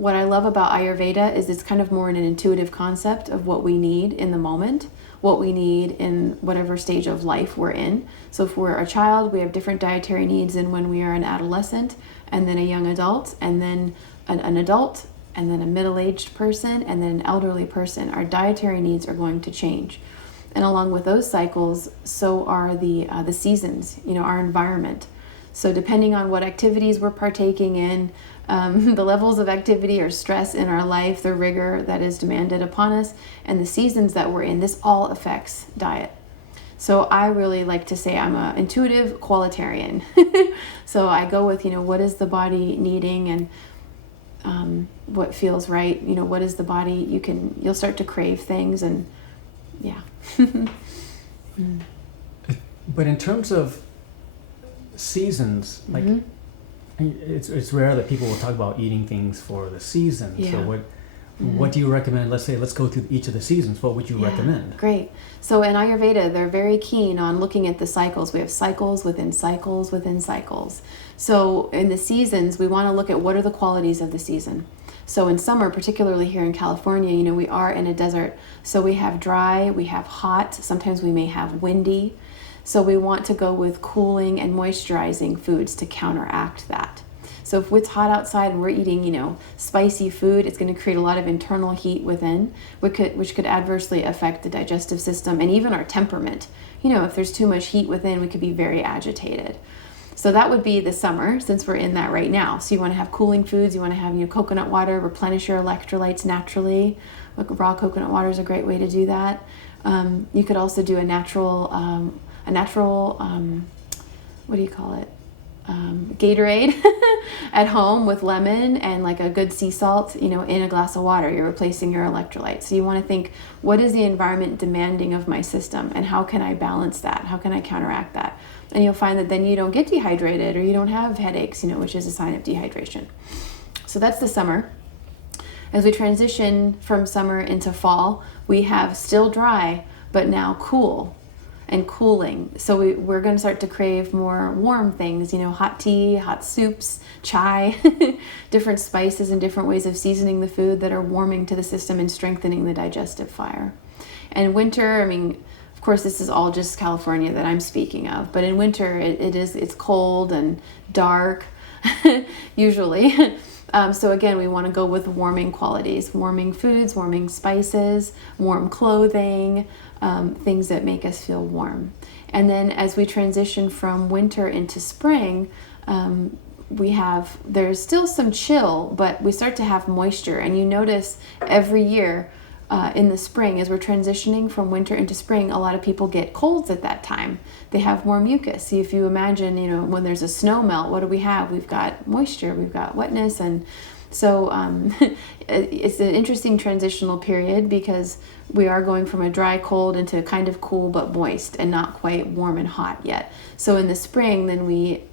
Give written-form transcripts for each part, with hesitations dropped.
what I love about Ayurveda is it's kind of more an intuitive concept of what we need in the moment, what we need in whatever stage of life we're in. So if we're a child, we have different dietary needs than when we are an adolescent, and then a young adult, and then an adult, and then a middle-aged person, and then an elderly person. Our dietary needs are going to change. And along with those cycles, so are the seasons, our environment. So depending on what activities we're partaking in, the levels of activity or stress in our life, the rigor that is demanded upon us, and the seasons that we're in, this all affects diet. So I really like to say I'm an intuitive qualitarian. So I go with, what is the body needing, and what feels right, what is the body, you'll start to crave things, and yeah. But in terms of seasons, like it's rare that people will talk about eating things for the season. Yeah. So what do you recommend? Let's go through each of the seasons. What would you recommend? Great. So in Ayurveda, they're very keen on looking at the cycles. We have cycles within cycles within cycles. So in the seasons, we want to look at what are the qualities of the season. So in summer, particularly here in California, we are in a desert. So we have dry, we have hot, sometimes we may have windy. So we want to go with cooling and moisturizing foods to counteract that. So if it's hot outside and we're eating, spicy food, it's going to create a lot of internal heat within, which could adversely affect the digestive system and even our temperament. If there's too much heat within, we could be very agitated. So that would be the summer, since we're in that right now. So you want to have cooling foods, you want to have coconut water, replenish your electrolytes naturally. Raw coconut water is a great way to do that. You could also do a natural, what do you call it? Gatorade at home with lemon and like a good sea salt, in a glass of water. You're replacing your electrolytes. So you want to think, what is the environment demanding of my system, and how can I balance that? How can I counteract that? And you'll find that then you don't get dehydrated, or you don't have headaches, which is a sign of dehydration. So that's the summer. As we transition from summer into fall, we have still dry, but now cool and cooling. So we're going to start to crave more warm things, hot tea, hot soups, chai, different spices and different ways of seasoning the food that are warming to the system and strengthening the digestive fire. And winter, of course, this is all just California that I'm speaking of, but in winter it's cold and dark, usually. So again, we want to go with warming qualities, warming foods, warming spices, warm clothing, things that make us feel warm. And then as we transition from winter into spring, there's still some chill, but we start to have moisture. And you notice every year in the spring, as we're transitioning from winter into spring, a lot of people get colds at that time. They have more mucus. See, if you imagine, when there's a snow melt, what do we have? We've got moisture, we've got wetness. And so it's an interesting transitional period, because we are going from a dry cold into kind of cool but moist and not quite warm and hot yet. So in the spring, then we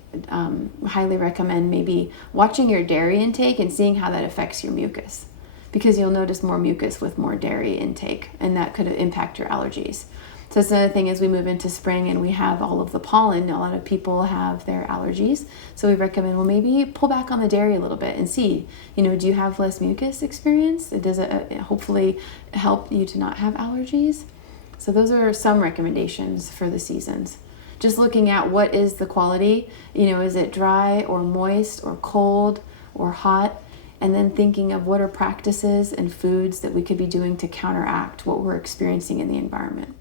highly recommend maybe watching your dairy intake and seeing how that affects your mucus, because you'll notice more mucus with more dairy intake, and that could impact your allergies. So that's another thing. As we move into spring and we have all of the pollen, a lot of people have their allergies. So we recommend, maybe pull back on the dairy a little bit and see, do you have less mucus experience? Does it hopefully help you to not have allergies? So those are some recommendations for the seasons. Just looking at what is the quality, is it dry or moist or cold or hot? And then thinking of what are practices and foods that we could be doing to counteract what we're experiencing in the environment.